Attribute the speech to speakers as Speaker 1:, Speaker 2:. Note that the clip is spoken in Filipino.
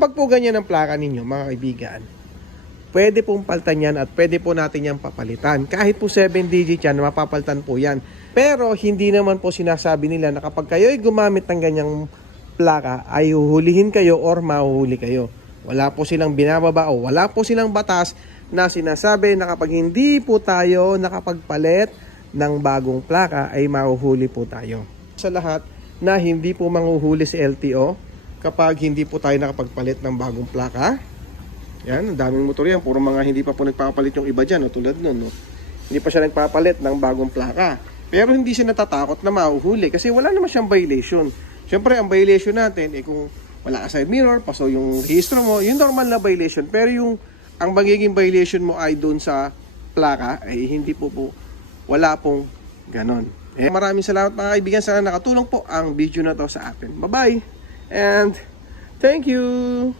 Speaker 1: Pag po ganyan ang plaka ninyo, mga kaibigan, pwede pong paltan yan at pwede po natin yan papalitan. Kahit po 7 digit yan, mapapalitan po yan. Pero hindi naman po sinasabi nila na kapag kayo ay gumamit ng ganyang plaka, ay huhulihin kayo or mahuhuli kayo. Wala po silang binababa o wala po silang batas na sinasabi na kapag hindi po tayo nakapagpalit ng bagong plaka ay mahuhuli po tayo. Sa lahat na hindi po manghuhuli si LTO kapag hindi po tayo nakapagpalit ng bagong plaka. Yan, ang daming motor yan. Puro mga hindi pa po nagpapalit yung iba dyan, no? tulad nun. No? Hindi pa siya nagpapalit ng bagong plaka. Pero hindi siya natatakot na mahuhuli kasi wala naman siyang violation. Siyempre, ang violation natin, eh kung wala ka side mirror, paso yung registro mo, yung normal na violation. Pero yung ang magiging violation mo ay doon sa plaka, ay hindi po po, wala pong ganon. Eh, maraming salamat mga kaibigan. Sana nakatulong po ang video na to sa atin. Bye-bye! And thank you!